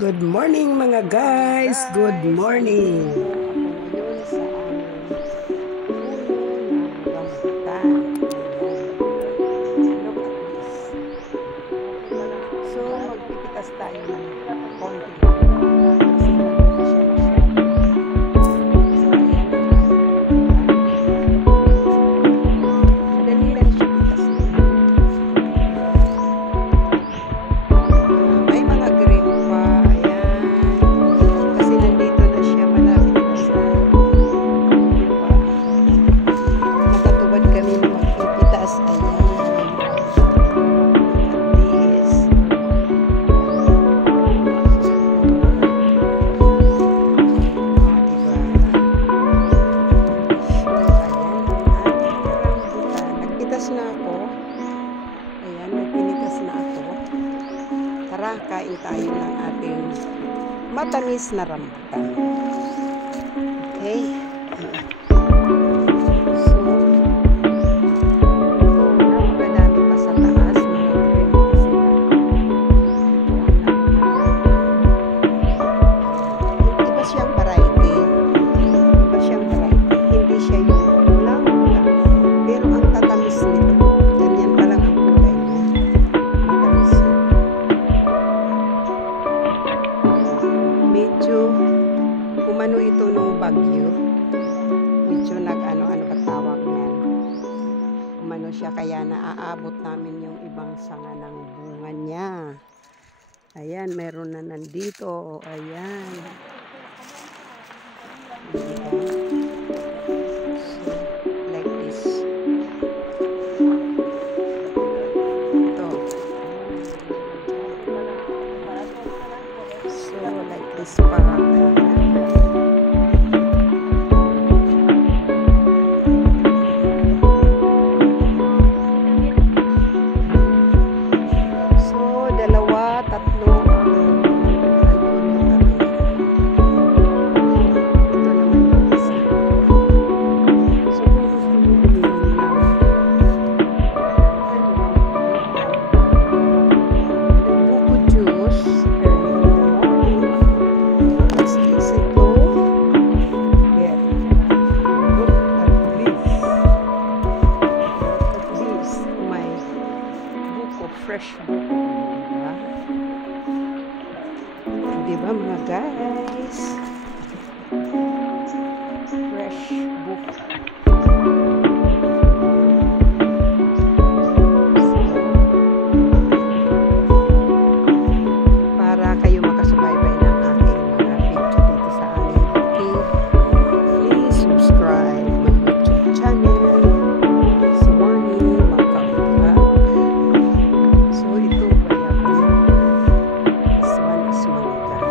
Good morning mga guys! Good morning! So, magpipitas tayo ng konti. Tara, kain tayo ng ating matamis na rambutan. Okay? So, ito na, magdami pa sa taas. Mga green pa sila. Iba siyang variety. Iba siyang variety. Hindi siya yung ulang-ulang. Pero ang tatamis nito. Ganyan pa lang ang kulay niya. Matamis yun. Medyo umano ito nung bagyo. Medyo nag-ano-ano ba tawag niyan. Umano siya kaya naaabot namin yung ibang sanga ng bunga niya. Ayan, meron na nandito. Ayan. Diba? So, like this. Ito. So, like this pa. So, dalawa, tatlo ang andun yung kabila. Ito naman yung isa. So, kung gusto mo uminom na buko juice early in the morning, it's easy to get. Look at this. Look at this. My buko, fresh buko. Diba mga guys? Fresh buko. Para kayo makasubaybay ng aking mga video dito sa aming bukid, please subscribe my YouTube channel, Suwani Makaw. So ito kaya this one is Monica.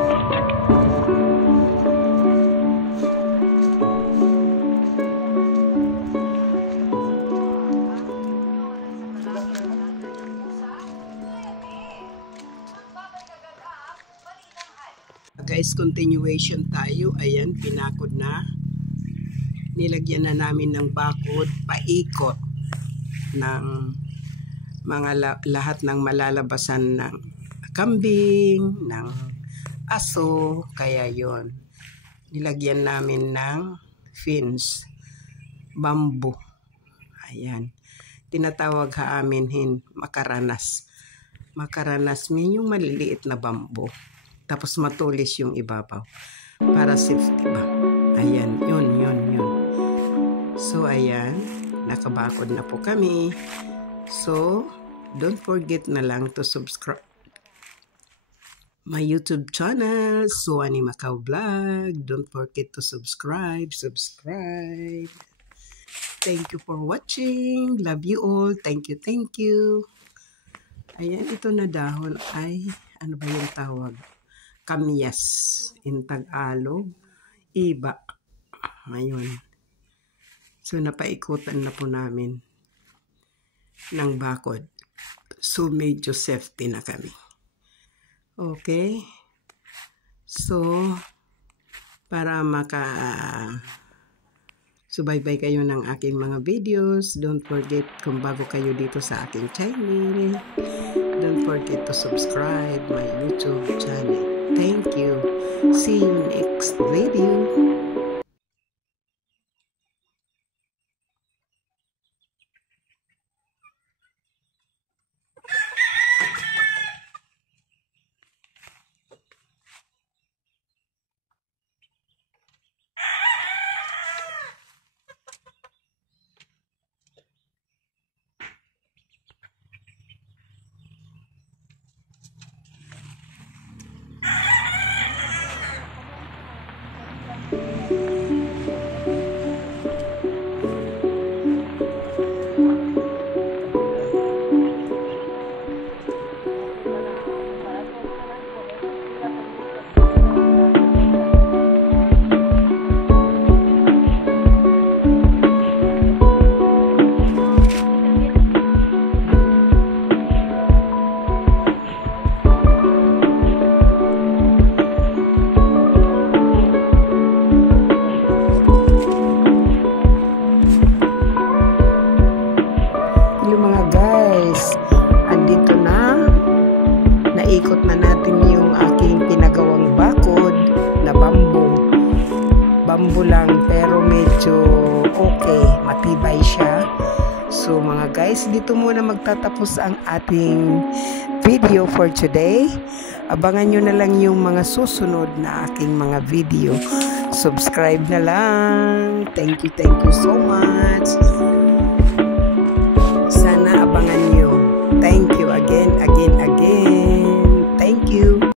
Guys, continuation tayo. Ayan, pinakod na. Nilagyan na namin ng bakod, paikot ng mga lahat ng malalabasan ng kambing, ng aso, kaya yon. Nilagyan namin ng fins, bamboo. Ayan. Tinatawag ha amin makaranas. Makaranas mean yung maliliit na bamboo. Tapos matulis yung ibabaw. Para safety ba? Ayan, yun. So, ayan. Nakabakod na po kami. So, don't forget na lang to subscribe my YouTube channel, Suwani Makaw Vlog. Don't forget to subscribe. Thank you for watching. Love you all. Thank you. Ayan, ito na dahon ay, ano ba yung tawag? Kamyas in Tagalog. Iba. Ayun. So, napaikutan na po namin ng bakod. So, medyo safety na kami. Okay. So, para subaybay kayo ng aking mga videos, don't forget kung bago kayo dito sa aking channel, don't forget to subscribe my YouTube channel. Thank See you next video. Naikot na natin yung aking pinagawang bakod na bambo lang, pero medyo okay, matibay siya. So mga guys, dito muna magtatapos ang ating video for today. Abangan nyo na lang yung mga susunod na aking mga video. Subscribe na lang. Thank you so much. Sana abangan